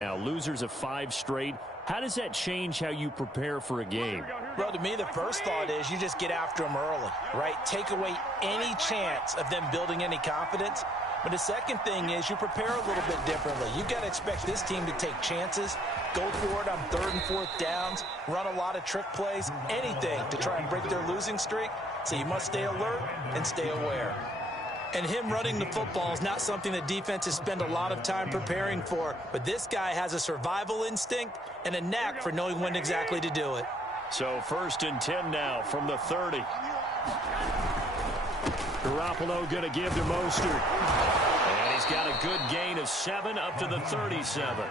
Now, losers of 5 straight. How does that change how you prepare for a game? Well, to me, the first thought is you just get after them early, right? Take away any chance of them building any confidence. But the second thing is you prepare a little bit differently. You've got to expect this team to take chances, go for it on 3rd and 4th downs, run a lot of trick plays, anything to try and break their losing streak. So you must stay alert and stay aware. And him running the football is not something that defenses spend a lot of time preparing for. But this guy has a survival instinct and a knack for knowing when exactly to do it. So 1st and 10 now from the 30. Garoppolo going to give to Mostert. And he's got a good gain of 7 up to the 37.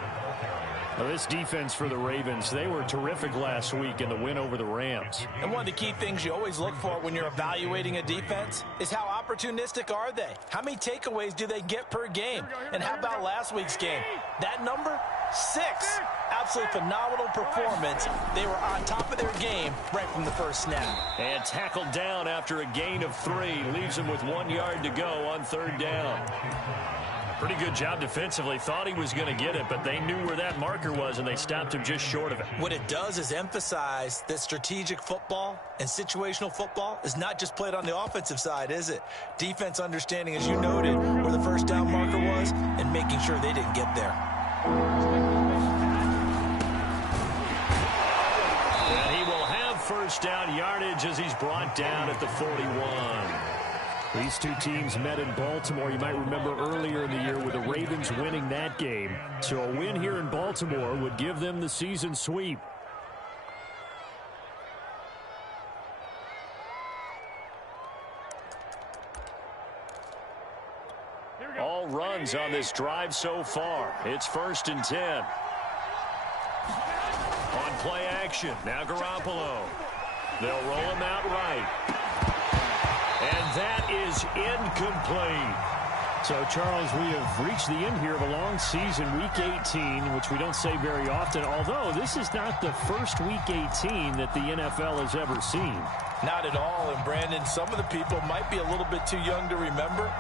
Well, this defense for the Ravens, they were terrific last week in the win over the Rams. And one of the key things you always look for when you're evaluating a defense is how opportunistic are they? How many takeaways do they get per game? And how about last week's game? That number, 6. Absolutely phenomenal performance. They were on top of their game right from the first snap. And tackled down after a gain of 3. Leaves him with 1 yard to go on 3rd down. Pretty good job defensively. Thought he was going to get it, but they knew where that marker was, and they stopped him just short of it. What it does is emphasize that strategic football and situational football is not just played on the offensive side, is it? Defense understanding, as you noted, where the first down marker was and making sure they didn't get there. And he will have first down yardage as he's brought down at the 41. These two teams met in Baltimore. You might remember earlier in the year with the Ravens winning that game. So a win here in Baltimore would give them the season sweep. All runs on this drive so far. It's 1st and 10. On play action, now Garoppolo. They'll roll him out right. And that is incomplete. So, Charles, we have reached the end here of a long season, Week 18, which we don't say very often, although this is not the first Week 18 that the NFL has ever seen. Not at all, and Brandon, some of the people might be a little bit too young to remember,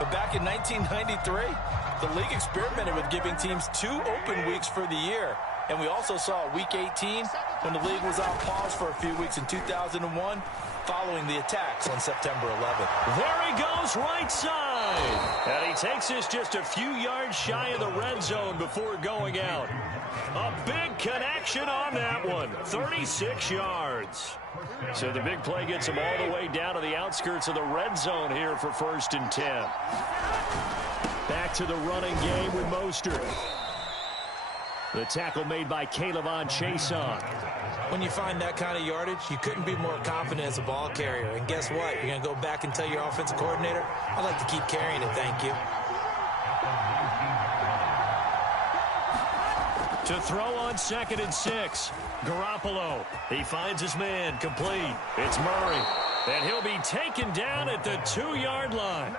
but back in 1993, the league experimented with giving teams 2 open weeks for the year. And we also saw Week 18 when the league was on pause for a few weeks in 2001 following the attacks on September 11th. There he goes, right side. And he takes this just a few yards shy of the red zone before going out. A big connection on that one. 36 yards. So the big play gets him all the way down to the outskirts of the red zone here for 1st and 10. Back to the running game with Mostert. The tackle made by Caleb Chason. When you find that kind of yardage, you couldn't be more confident as a ball carrier. And guess what? You're going to go back and tell your offensive coordinator, I'd like to keep carrying it, thank you. To throw on 2nd and 6. Garoppolo. He finds his man complete. It's Murray. And he'll be taken down at the 2-yard line.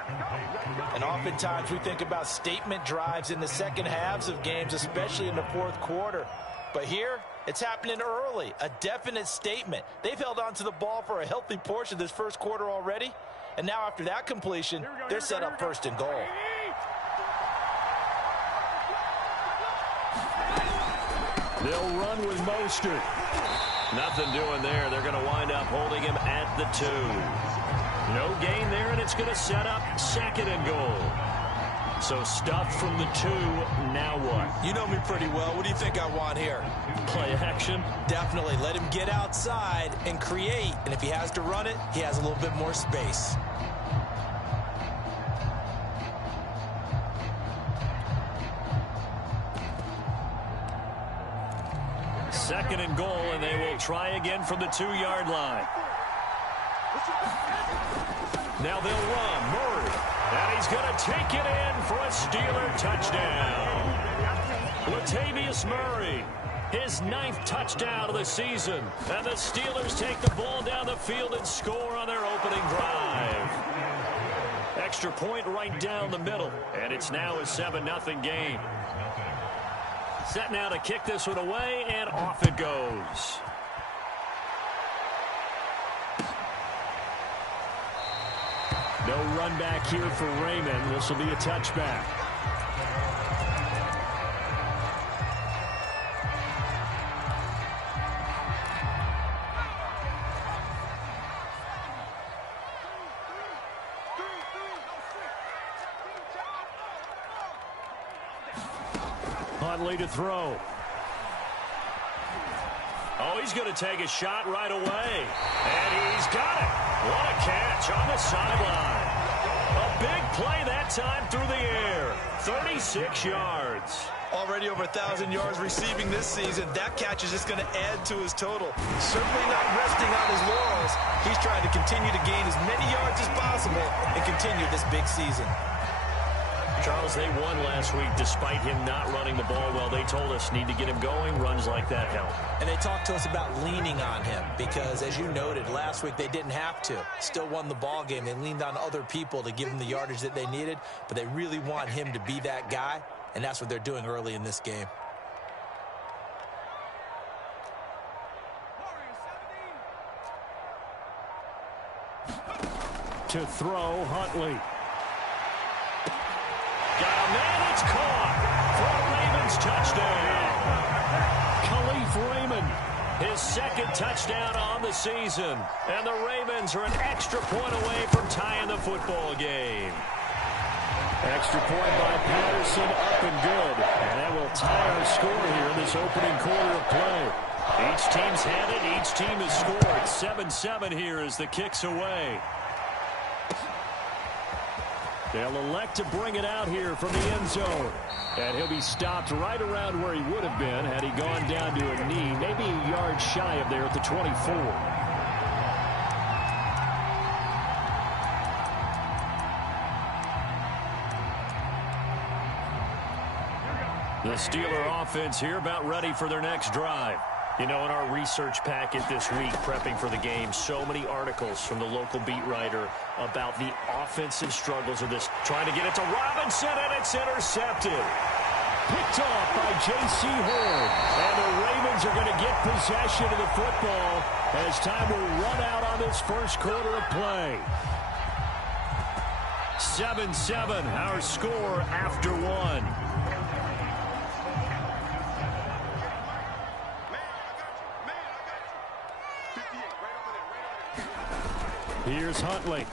And oftentimes we think about statement drives in the second halves of games, especially in the 4th quarter. But here, it's happening early, a definite statement. They've held on to the ball for a healthy portion of this 1st quarter already. And now after that completion, they're set up 1st and goal. They'll run with Mostert. Nothing doing there. They're going to wind up holding him at the 2. No gain there, and it's going to set up 2nd and goal. So stuffed from the 2, now what? You know me pretty well. What do you think I want here? Play action? Definitely. Let him get outside and create. And if he has to run it, he has a little bit more space. Second and goal, and they will try again from the 2-yard line. Now they'll run. Murray. And he's going to take it in for a Steeler touchdown. Latavius Murray, his 9th touchdown of the season. And the Steelers take the ball down the field and score on their opening drive. Extra point right down the middle. And it's now a 7-0 game. Set now to kick this one away, and off it goes. No run back here for Raymond. This will be a touchback. Huntley to throw. Oh, he's going to take a shot right away. And he's got it. What a catch on the sideline. A big play that time through the air. 36 yards. Already over 1,000 yards receiving this season. That catch is just going to add to his total. Certainly not resting on his laurels. He's trying to continue to gain as many yards as possible and continue this big season. Charles, they won last week despite him not running the ball well. They told us need to get him going. Runs like that help. And they talked to us about leaning on him because, as you noted, last week they didn't have to. Still won the ball game. They leaned on other people to give them the yardage that they needed, but they really want him to be that guy, and that's what they're doing early in this game. To throw, Huntley. Got a man, it's caught for a Ravens touchdown. Khalif Raymond, his second touchdown on the season. And the Ravens are an extra point away from tying the football game. Extra point by Patterson, up and good. And that will tie our score here in this opening quarter of play. Each team's had it, each team has scored. 7-7 here as the kick's away. They'll elect to bring it out here from the end zone. And he'll be stopped right around where he would have been had he gone down to a knee, maybe a yard shy of there at the 24. The Steeler offense here about ready for their next drive. You know, in our research packet this week, prepping for the game, so many articles from the local beat writer about the offensive struggles of this. Trying to get it to Robinson, and it's intercepted. Picked off by J.C. Horn. And the Ravens are going to get possession of the football as time will run out on this first quarter of play. 7-7, our score after one. Here's Huntley.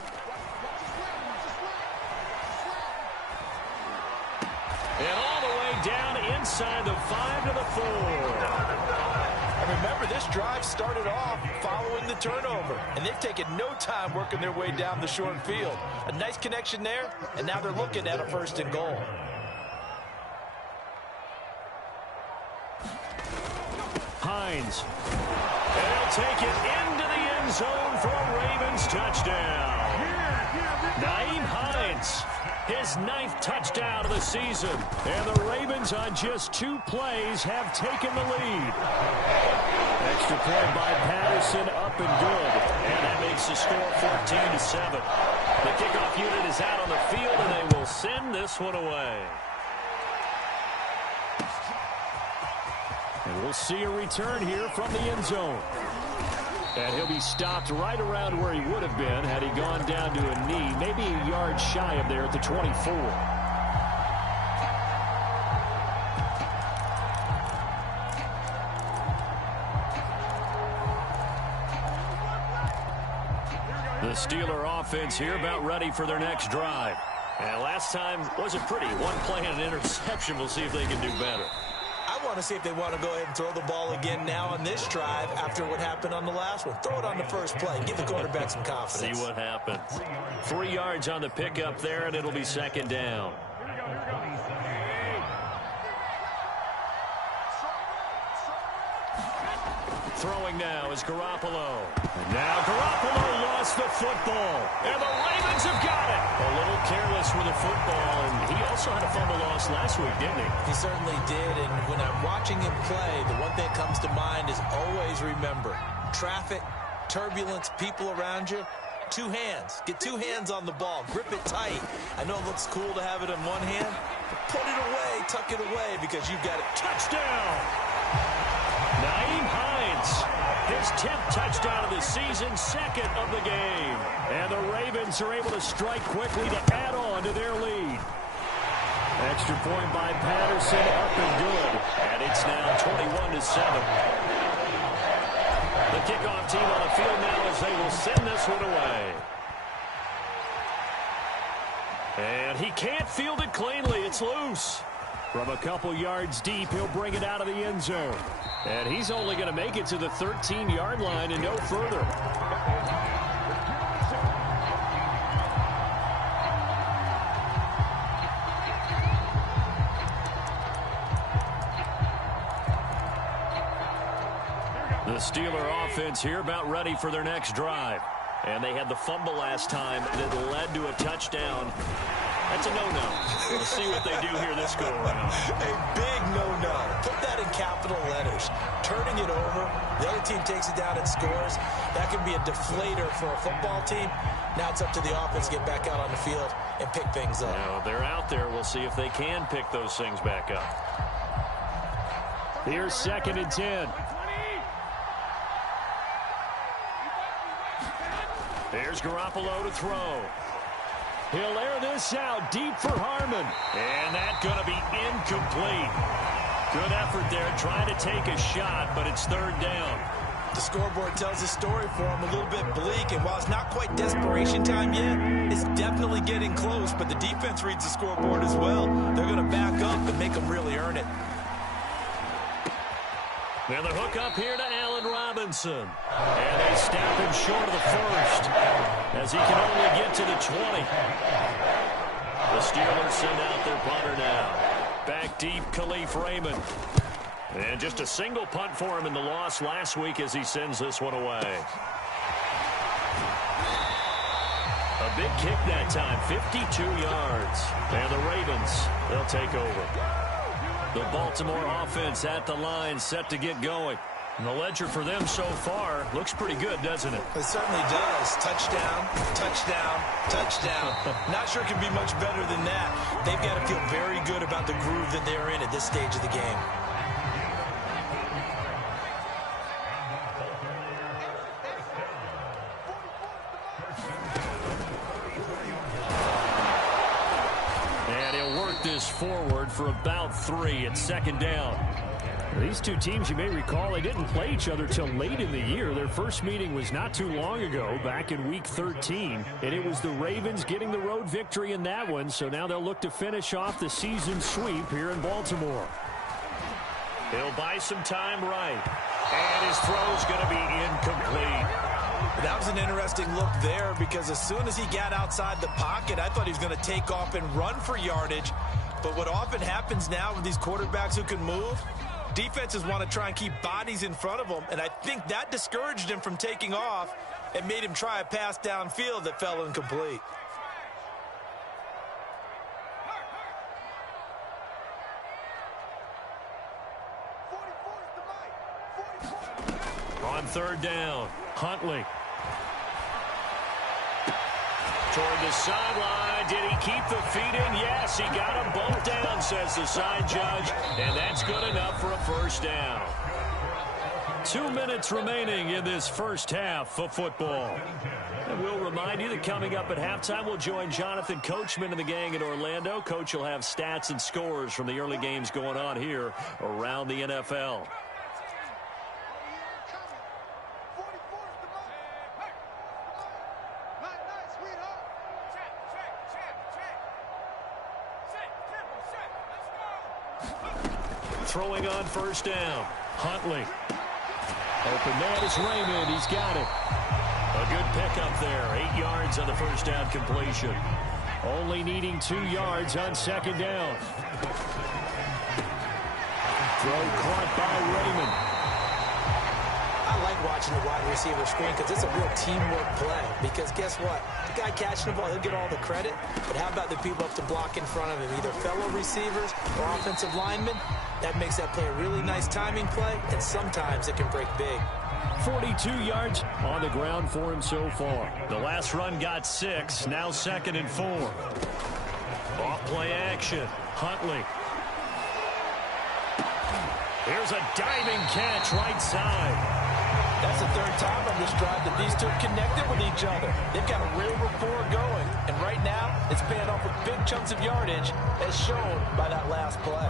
And all the way down inside the 5 to the 4. And remember, this drive started off following the turnover. And they've taken no time working their way down the short field. A nice connection there, and now they're looking at a 1st and goal. Hines. And he'll take it into the end zone for a Ravens touchdown. Nyheim Hines, his 9th touchdown of the season. And the Ravens on just 2 plays have taken the lead. Extra point by Patterson, up and good. And that makes the score 14-7. The kickoff unit is out on the field, and they will send this one away. And we'll see a return here from the end zone. And he'll be stopped right around where he would have been had he gone down to a knee, maybe a yard shy of there at the 24. The Steeler offense here about ready for their next drive. And last time wasn't pretty. One play and an interception. We'll see if they can do better. I want to see if they want to go ahead and throw the ball again now on this drive after what happened on the last one. Throw it on the first play. Give the quarterback some confidence. See what happens. 3 yards on the pickup there, and it'll be 2nd down. Throwing now is Garoppolo. And now Garoppolo lost the football. And the Ravens have got it. A little careless with the football. And he also had a fumble loss last week, didn't he? He certainly did. And when I'm watching him play, the one thing that comes to mind is always remember, traffic, turbulence, people around you, 2 hands. Get 2 hands on the ball. Grip it tight. I know it looks cool to have it in one hand, but put it away, tuck it away, because you've got it. Touchdown! Nyheim Hines, his 10th touchdown of the season, 2nd of the game. And the Ravens are able to strike quickly to add on to their lead. Extra point by Patterson, up and good. And it's now 21-7. The kickoff team on the field now as they will send this one away. And he can't field it cleanly. It's loose. From a couple yards deep, he'll bring it out of the end zone. And he's only going to make it to the 13-yard line and no further. The Steeler offense here about ready for their next drive. And they had the fumble last time that led to a touchdown. That's a no-no. We'll see what they do here this go-around. A big no-no. Put that in capital letters. Turning it over, the other team takes it down and scores. That can be a deflator for a football team. Now it's up to the offense to get back out on the field and pick things up. Now, they're out there. We'll see if they can pick those things back up. Here's 2nd and 10. There's Garoppolo to throw. He'll air this out deep for Harmon. And that's going to be incomplete. Good effort there trying to take a shot, but it's 3rd down. The scoreboard tells the story for him, a little bit bleak. And while it's not quite desperation time yet, it's definitely getting close. But the defense reads the scoreboard as well. They're going to back up and make them really earn it. Now the hook up here to Allen Robinson. And they snap him short of the first as he can only get to the 20. The Steelers send out their punter now. Back deep, Khalif Raymond. And just a single punt for him in the loss last week as he sends this one away. A big kick that time, 52 yards. And the Ravens, they'll take over. The Baltimore offense at the line, set to get going. And the ledger for them so far looks pretty good, doesn't it? It certainly does. Touchdown, touchdown, touchdown. Not sure it can be much better than that. They've got to feel very good about the groove that they're in at this stage of the game. Forward for about 3 at 2nd down. These two teams, you may recall, they didn't play each other till late in the year. Their first meeting was not too long ago, back in Week 13. And it was the Ravens getting the road victory in that one. So now they'll look to finish off the season sweep here in Baltimore. He'll buy some time right. And his throw's going to be incomplete. That was an interesting look there because as soon as he got outside the pocket, I thought he was going to take off and run for yardage. But what often happens now with these quarterbacks who can move, defenses want to try and keep bodies in front of them, and I think that discouraged him from taking off and made him try a pass downfield that fell incomplete. On 3rd down, Huntley. Toward the sideline. Did he keep the feet in? Yes, he got them both down, says the side judge. And that's good enough for a 1st down. 2 minutes remaining in this first half of football. And we'll remind you that coming up at halftime, we'll join Jonathan Coachman and the gang in Orlando. Coach will have stats and scores from the early games going on here around the NFL. Throwing on 1st down. Huntley. Open man is Raymond. He's got it. A good pickup there. 8 yards on the 1st down completion. Only needing 2 yards on 2nd down. Throw caught by Raymond. I like watching the wide receiver screen because it's a real teamwork play. Because guess what? The guy catching the ball, he'll get all the credit. But how about the people up to block in front of him? Either fellow receivers or offensive linemen. That makes that play a really nice timing play, and sometimes it can break big. 42 yards on the ground for him so far. The last run got 6, now 2nd and 4. Off play action, Huntley. Here's a diving catch right side. That's the 3rd time on this drive that these two have connected with each other. They've got a real rapport going, and right now it's paying off with big chunks of yardage as shown by that last play.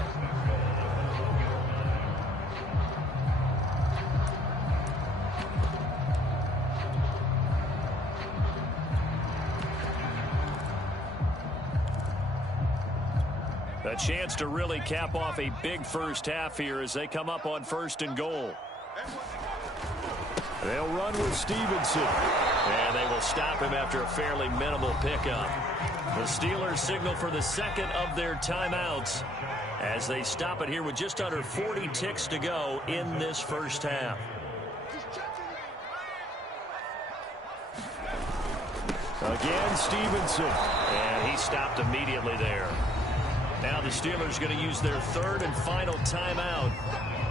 A chance to really cap off a big first half here as they come up on 1st and goal. They'll run with Stevenson. And they will stop him after a fairly minimal pickup. The Steelers signal for the second of their timeouts as they stop it here with just under 40 ticks to go in this first half. Again, Stevenson. And he stopped immediately there. Now the Steelers going to use their 3rd and final timeout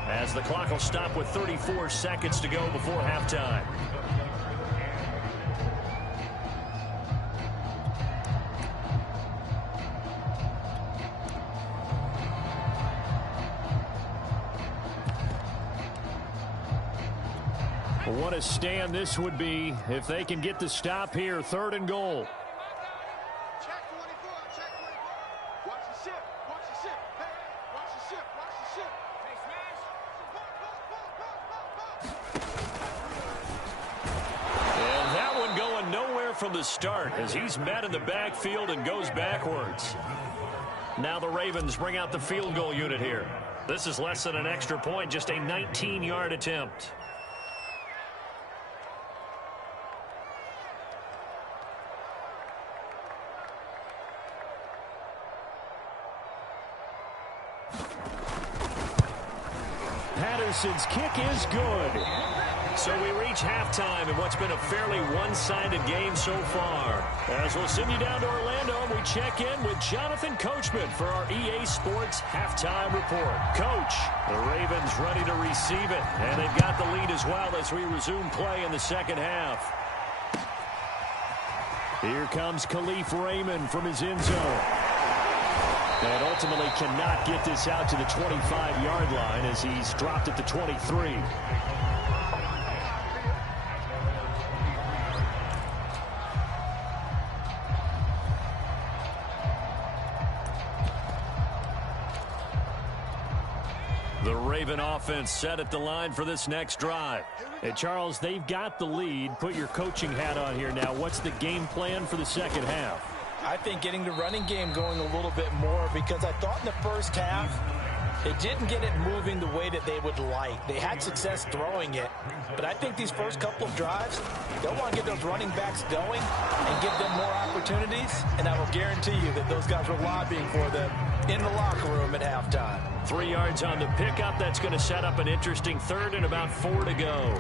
as the clock will stop with 34 seconds to go before halftime. What a stand this would be if they can get the stop here. 3rd and goal. From the start as he's met in the backfield and goes backwards. Now the Ravens bring out the field goal unit here. This is less than an extra point, just a 19-yard attempt. Patterson's kick is good. So we reach halftime in what's been a fairly one-sided game so far. As we'll send you down to Orlando, and we check in with Jonathan Coachman for our EA Sports Halftime Report. Coach, the Ravens ready to receive it, and they've got the lead as well as we resume play in the second half. Here comes Khalif Raymond from his end zone. And ultimately cannot get this out to the 25-yard line as he's dropped at the 23. The Raven offense set at the line for this next drive. Hey, Charles, they've got the lead. Put your coaching hat on here now. What's the game plan for the second half? I think getting the running game going a little bit more because I thought in the first half they didn't get it moving the way that they would like. They had success throwing it, but I think these first couple of drives, they'll want to get those running backs going and give them more opportunities, and I will guarantee you that those guys were lobbying for them in the locker room at halftime. 3 yards on the pickup. That's going to set up an interesting 3rd and about 4 to go.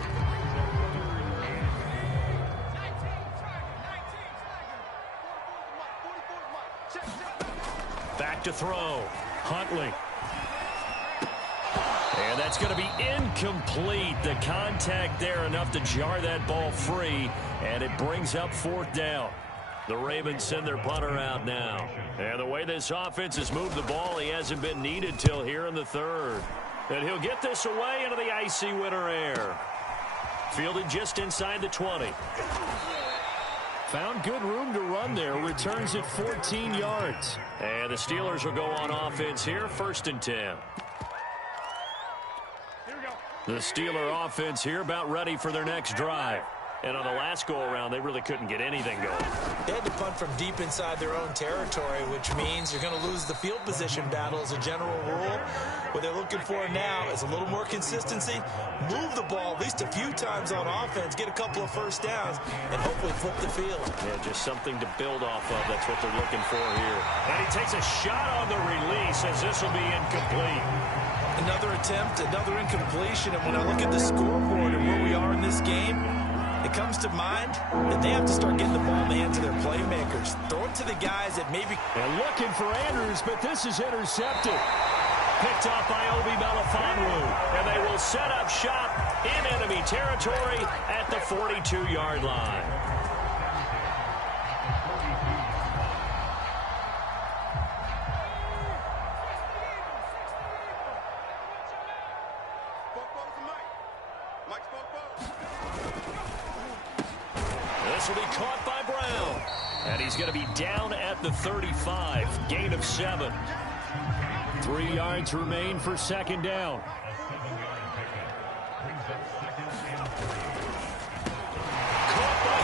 Back to throw. Huntley. And that's going to be incomplete. The contact there enough to jar that ball free, and it brings up 4th down. The Ravens send their punter out now. And the way this offense has moved the ball, he hasn't been needed till here in the 3rd. And he'll get this away into the icy winter air. Fielded just inside the 20. Found good room to run there. Returns at 14 yards. And the Steelers will go on offense here, 1st and 10. The Steeler offense here about ready for their next drive. And on the last go-around, they really couldn't get anything going. They had to punt from deep inside their own territory, which means you're going to lose the field position battle as a general rule. What they're looking for now is a little more consistency, move the ball at least a few times on offense, get a couple of first downs, and hopefully flip the field. Yeah, just something to build off of. That's what they're looking for here. And he takes a shot on the release as this will be incomplete. Another attempt, another incompletion, and when I look at the scoreboard and where we are in this game, it comes to mind that they have to start getting the ball in the hands of their playmakers. Throw it to the guys that maybe... And looking for Andrews, but this is intercepted. Picked off by Obi Melifonwu. And they will set up shop in enemy territory at the 42-yard line. This will be caught by Brown. And he's going to be down at the 35. Gain of 7. 3 yards remain for 2nd down. Caught by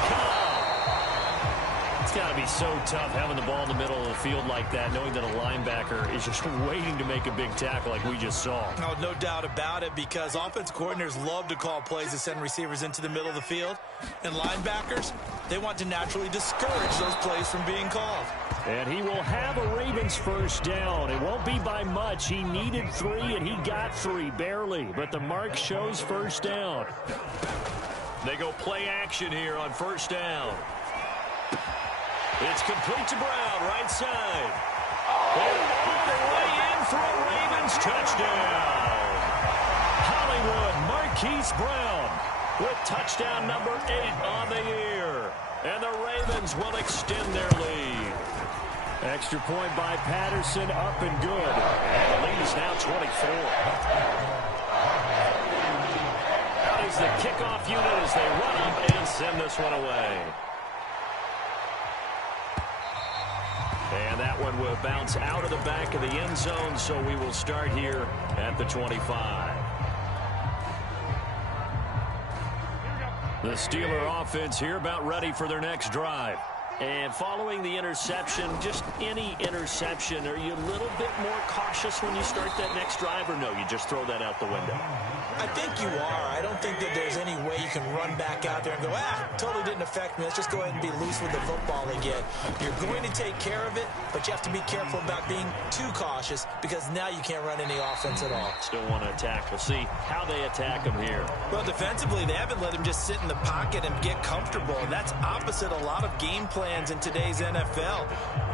It's got to be so tough having the ball in the middle of the field like that, knowing that a linebacker is just waiting to make a big tackle like we just saw. Oh, no doubt about it, because offense coordinators love to call plays to send receivers into the middle of the field. And linebackers, they want to naturally discourage those plays from being called. And he will have a Ravens first down. It won't be by much. He needed 3, and he got 3, barely. But the mark shows first down. They go play action here on first down. It's complete to Brown, right side. And all the way in for a Ravens touchdown. Hollywood Marquise Brown with touchdown number 8 on the year. And the Ravens will extend their lead. Extra point by Patterson, up and good. And the lead is now 24. Out is the kickoff unit as they run up and send this one away. And that one will bounce out of the back of the end zone, so we will start here at the 25. The Steeler offense here about ready for their next drive. And following the interception, just any interception, are you a little bit more cautious when you start that next drive, or no, you just throw that out the window? I think you are. I don't think that there's any way you can run back out there and go, totally didn't affect me. Let's just go ahead and be loose with the football again. You're going to take care of it, but you have to be careful about being too cautious, because now you can't run any offense at all. Still want to attack. We'll see how they attack him here. Well, defensively, they haven't let him just sit in the pocket and get comfortable, and that's opposite a lot of game plans in today's NFL.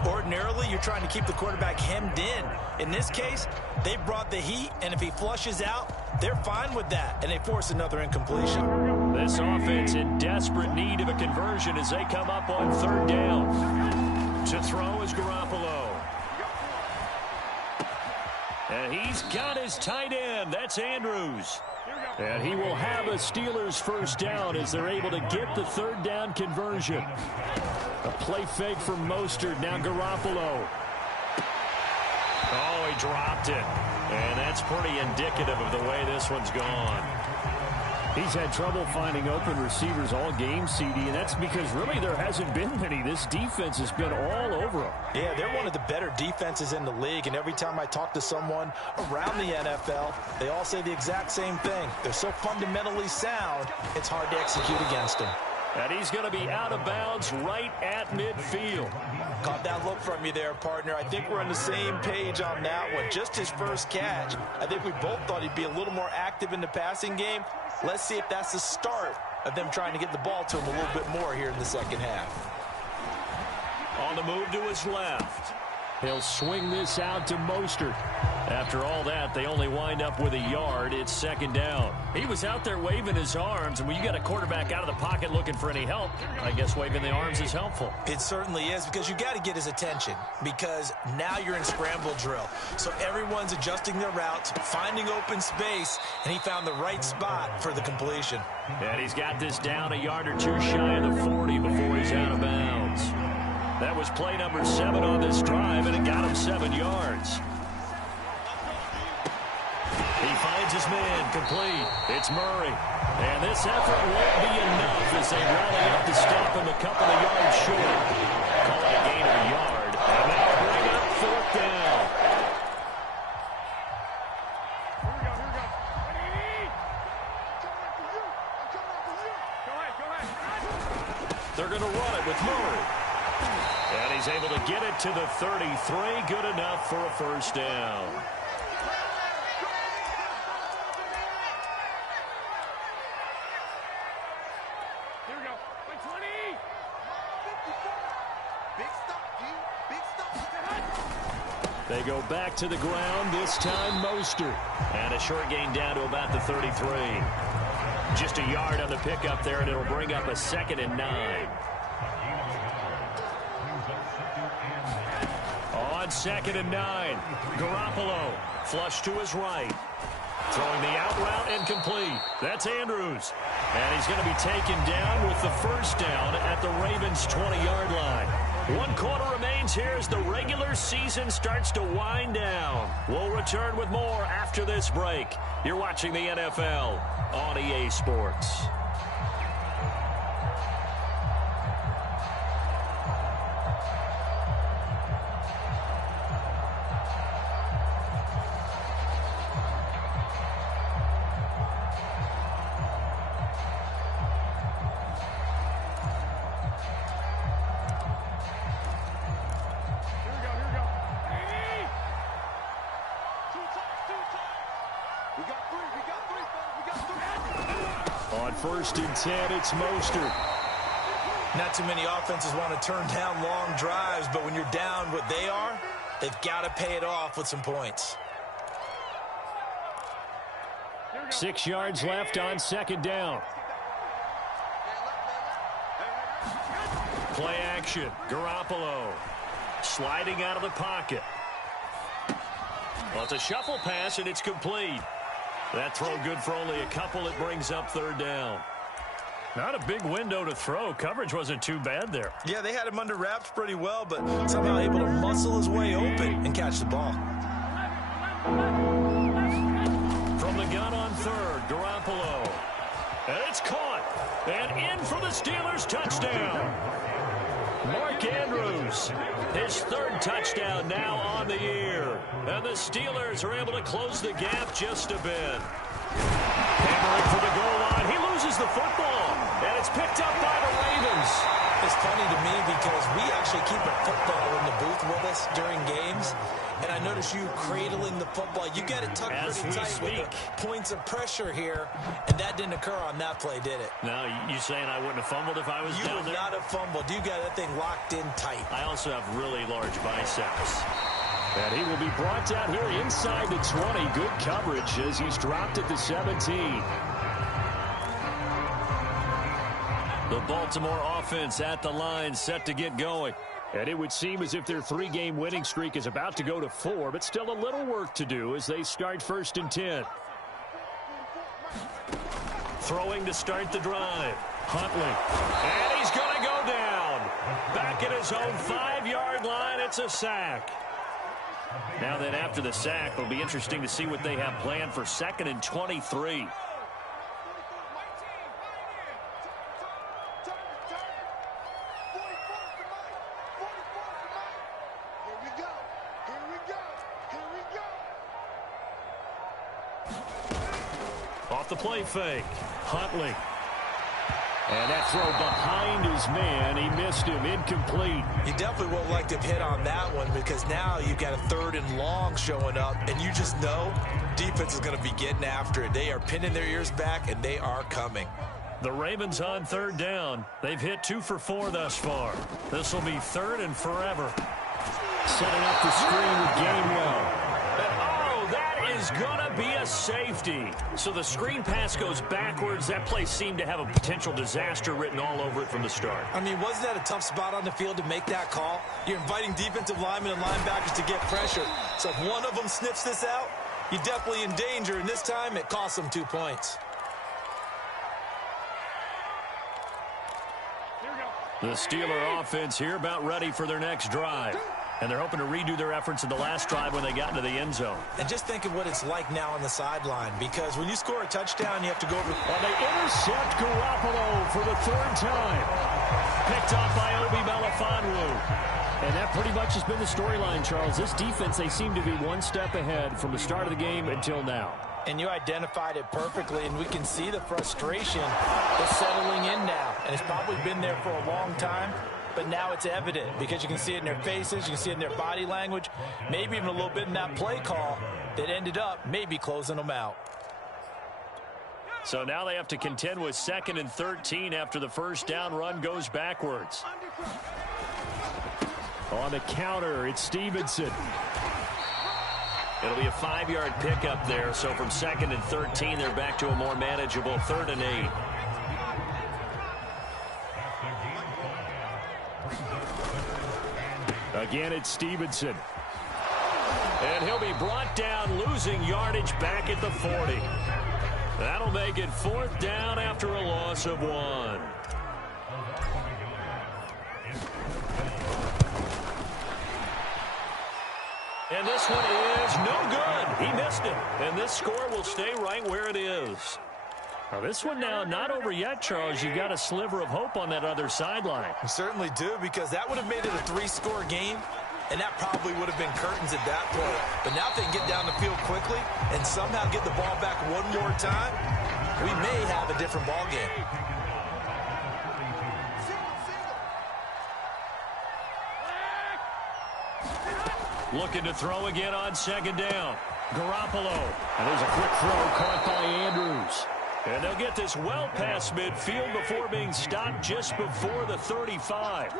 Ordinarily, you're trying to keep the quarterback hemmed in. In this case, they brought the heat, and if he flushes out, they're fine with that, and they force another incompletion. This offense in desperate need of a conversion as they come up on third down. To throw is Garoppolo. And he's got his tight end. That's Andrews. And he will have a Steelers first down as they're able to get the third down conversion. A play fake from Mostert. Now Garoppolo. Oh, he dropped it. And that's pretty indicative of the way this one's gone. He's had trouble finding open receivers all game, CD, and that's because really there hasn't been many. This defense has been all over them. Yeah, they're one of the better defenses in the league, and every time I talk to someone around the NFL, they all say the exact same thing. They're so fundamentally sound, it's hard to execute against them. And he's going to be out of bounds right at midfield. Caught that look from you there, partner. I think we're on the same page on that one. Just his first catch. I think we both thought he'd be a little more active in the passing game. Let's see if that's the start of them trying to get the ball to him a little bit more here in the second half. On the move to his left. He'll swing this out to Mostert. After all that, they only wind up with a yard. It's second down. He was out there waving his arms, and when you got a quarterback out of the pocket looking for any help, I guess waving the arms is helpful. It certainly is, because you got to get his attention, because now you're in scramble drill. So everyone's adjusting their routes, finding open space, and he found the right spot for the completion. And he's got this down a yard or two shy of the 40 before he's out of bounds. That was play number 7 on this drive, and it got him 7 yards. He finds his man, complete. It's Murray. And this effort won't be enough as they rally up to stop him a couple of yards short. Call it a gain of a yard. And now bring up fourth down. They're going to run it with Murray. And he's able to get it to the 33. Good enough for a first down. They go back to the ground, this time Mostert. And a short gain down to about the 33. Just a yard on the pickup there, and it'll bring up a 2nd and 9. On 2nd and 9, Garoppolo flush to his right. Throwing the out route incomplete. That's Andrews. And he's going to be taken down with the first down at the Ravens' 20-yard line. 1 quarter remains here as the regular season starts to wind down. We'll return with more after this break. You're watching the NFL on EA Sports. On 1st and 10, it's Mostert. Not too many offenses want to turn down long drives, but when you're down what they are, they've got to pay it off with some points. 6 yards left on 2nd down. Play action. Garoppolo sliding out of the pocket. Well, it's a shuffle pass, and it's complete. That throw good for only a couple. It brings up 3rd down. Not a big window to throw. Coverage wasn't too bad there. Yeah, they had him under wraps pretty well, but somehow able to muscle his way open and catch the ball. From the gun on 3rd, Garoppolo. And it's caught. And in for the Steelers touchdown. Mark Andrews, his 3rd touchdown now on the year. And the Steelers are able to close the gap just a bit. Hammering for the goal line. He loses the football. And it's picked up by the Ravens. It's funny to me because we actually keep a football in the booth with us during games. And I notice you cradling the football. You got it tucked pretty tight with the points of pressure here. And that didn't occur on that play, did it? No, you saying I wouldn't have fumbled if I was down there? You would not have fumbled. You got that thing locked in tight. I also have really large biceps. And he will be brought down here inside the 20. Good coverage as he's dropped at the 17. The Baltimore offense at the line, set to get going. And it would seem as if their 3-game winning streak is about to go to 4, but still a little work to do as they start 1st and 10. Throwing to start the drive. Huntley. And he's going to go down. Back at his own 5-yard line, it's a sack. Now then, after the sack, it'll be interesting to see what they have planned for 2nd and 23. Off the play fake. Huntley. And that throw behind his man. He missed him. Incomplete. You definitely won't like to hit on that one because now you've got a 3rd and long showing up, and you just know defense is going to be getting after it. They are pinning their ears back, and they are coming. The Ravens on 3rd down. They've hit 2 for 4 thus far. This will be 3rd and forever. Setting up the screen with Gainwell. Is going to be a safety. So the screen pass goes backwards. That play seemed to have a potential disaster written all over it from the start. I mean, wasn't that a tough spot on the field to make that call? You're inviting defensive linemen and linebackers to get pressure. So if one of them sniffs this out, you're definitely in danger. And this time, it costs them 2 points. The Steeler offense here about ready for their next drive. And they're hoping to redo their efforts in the last drive when they got into the end zone. And just think of what it's like now on the sideline, because when you score a touchdown, you have to go over. Well, they intercept Garoppolo for the 3rd time. Picked off by Obi Melifonwu. And that pretty much has been the storyline, Charles. This defense, they seem to be one step ahead from the start of the game until now. And you identified it perfectly, and we can see the frustration is settling in now. And it's probably been there for a long time. But now it's evident because you can see it in their faces, you can see it in their body language, maybe even a little bit in that play call that ended up maybe closing them out. So now they have to contend with 2nd and 13 after the 1st down run goes backwards. On the counter, it's Stevenson. It'll be a 5-yard pickup there, so from 2nd and 13, they're back to a more manageable 3rd and 8. Again, it's Stevenson. And he'll be brought down, losing yardage back at the 40. That'll make it 4th down after a loss of 1. And this one is no good. He missed it. And this score will stay right where it is. Now, this one now not over yet, Charles. You've got a sliver of hope on that other sideline. You certainly do, because that would have made it a 3-score game, and that probably would have been curtains at that point. But now if they can get down the field quickly and somehow get the ball back one more time, we may have a different ball game. Looking to throw again on 2nd down. Garoppolo. And there's a quick throw caught by Andrews. And they'll get this well past midfield before being stopped just before the 35.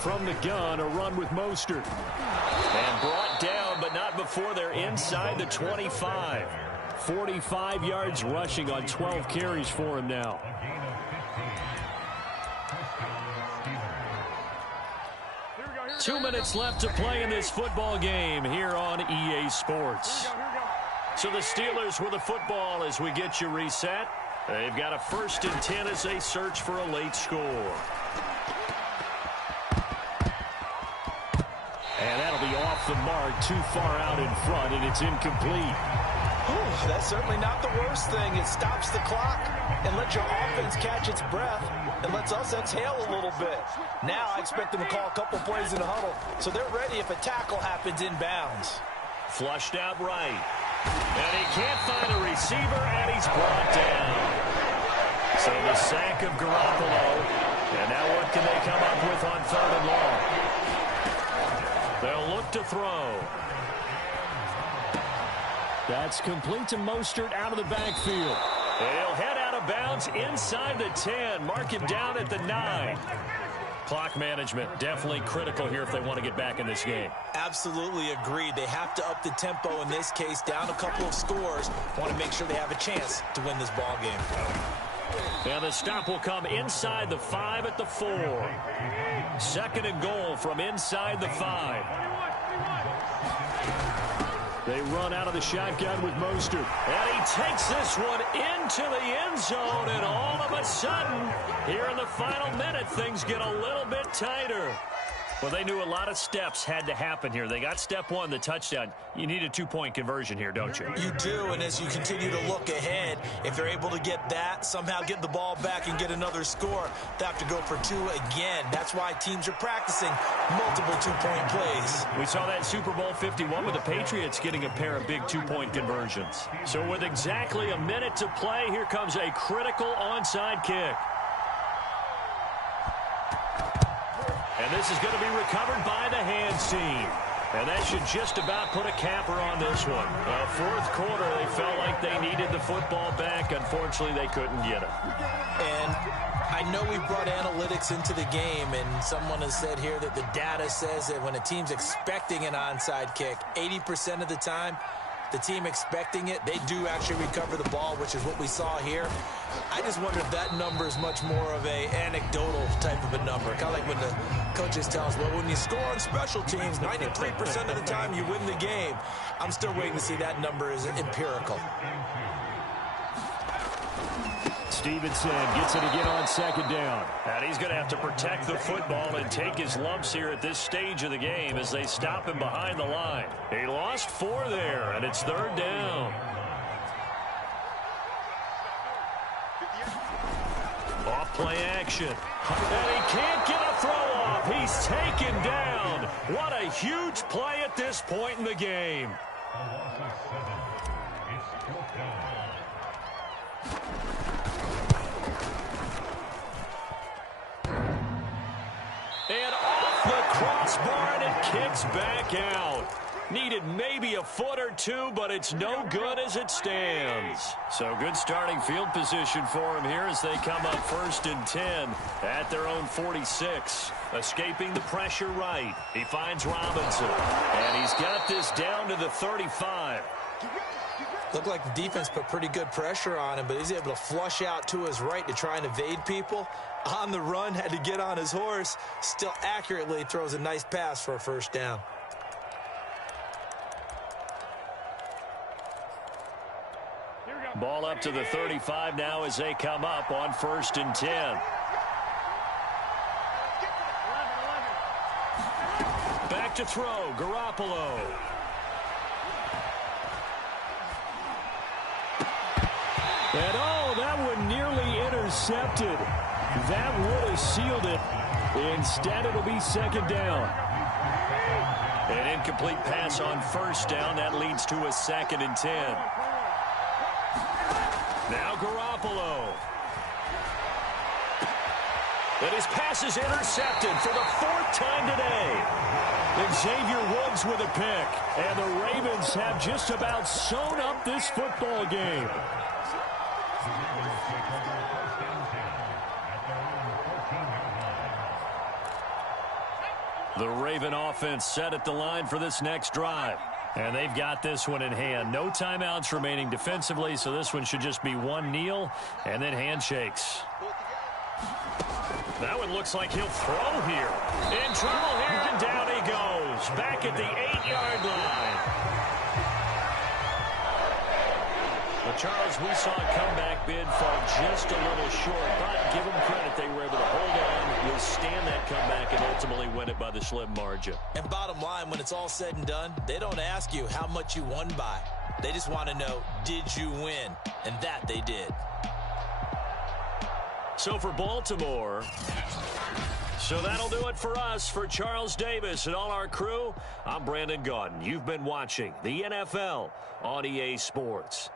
From the gun, a run with Mostert. And brought down, but not before they're inside the 25. 45 yards rushing on 12 carries for him now. Two minutes left to play in this football game here on EA Sports. So the Steelers with the football as we get you reset. They've got a 1st and 10 as they search for a late score. And that'll be off the mark, too far out in front, and it's incomplete. Ooh, that's certainly not the worst thing. It stops the clock and lets your offense catch its breath and lets us exhale a little bit. Now I expect them to call a couple plays in the huddle, so they're ready if a tackle happens inbounds. Flushed out right. And he can't find a receiver, and he's brought down. So the sack of Garoppolo. And now what can they come up with on 3rd and long? They'll look to throw. That's complete to Mostert out of the backfield. And he'll head out of bounds inside the 10. Mark him down at the 9. Clock management definitely critical here if they want to get back in this game. Absolutely agreed. They have to up the tempo in this case, down a couple of scores. Want to make sure they have a chance to win this ball game. And the stop will come inside the 5 at the 4. 2nd and goal from inside the 5. They run out of the shotgun with Mostert. And he takes this one into the end zone. And all of a sudden, here in the final minute, things get a little bit tighter. Well, they knew a lot of steps had to happen here. They got step 1, the touchdown. You need a 2-point conversion here, don't you? You do, and as you continue to look ahead, if they're able to get that, somehow get the ball back and get another score, they have to go for 2 again. That's why teams are practicing multiple 2-point plays. We saw that in Super Bowl 51 with the Patriots getting a pair of big 2-point conversions. So with exactly a minute to play, here comes a critical onside kick. And this is going to be recovered by the hands team. And that should just about put a capper on this one. 4th quarter, they felt like they needed the football back. Unfortunately, they couldn't get it. And I know we brought analytics into the game, and someone has said here that the data says that when a team's expecting an onside kick, 80% of the time, the team expecting it, they do actually recover the ball, which is what we saw here. I just wonder if that number is much more of a anecdotal type of a number. Kind of like when the coaches tell us, well, when you score on special teams, 93% of the time you win the game. I'm still waiting to see that number is empirical. Stevenson gets it again on 2nd down. And he's going to have to protect the football and take his lumps here at this stage of the game as they stop him behind the line. He lost 4 there, and it's 3rd down. Off play action. And he can't get a throw off. He's taken down. What a huge play at this point in the game. And off the crossbar, and it kicks back out. Needed maybe a foot or 2, but it's no good as it stands. So good starting field position for him here as they come up 1st and 10 at their own 46. Escaping the pressure right. He finds Robinson. And he's got this down to the 35. Looked like the defense put pretty good pressure on him, but he's able to flush out to his right to try and evade people. On the run, had to get on his horse. Still accurately throws a nice pass for a 1st down. Ball up to the 35 now as they come up on 1st and 10. Back to throw, Garoppolo. And oh, that one nearly intercepted. That would have sealed it. Instead, it'll be 2nd down. An incomplete pass on 1st down. That leads to a 2nd and 10. Now Garoppolo. And his pass is intercepted for the 4th time today. Xavier Woods with a pick. And the Ravens have just about sewn up this football game. The Raven offense set at the line for this next drive. And they've got this one in hand. No timeouts remaining defensively, so this one should just be one kneel and then handshakes. That one looks like he'll throw here. In trouble here, and down he goes. Back at the 8-yard line. Well, Charles, we saw a comeback bid fall just a little short, but give them credit. They were able to hold on, withstand that comeback, and ultimately win it by the slim margin. And bottom line, when it's all said and done, they don't ask you how much you won by. They just want to know, did you win? And that they did. So for Baltimore, so that'll do it for us. For Charles Davis and all our crew, I'm Brandon Gaudin. You've been watching the NFL on EA Sports.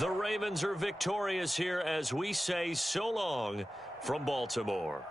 The Ravens are victorious here as we say so long from Baltimore.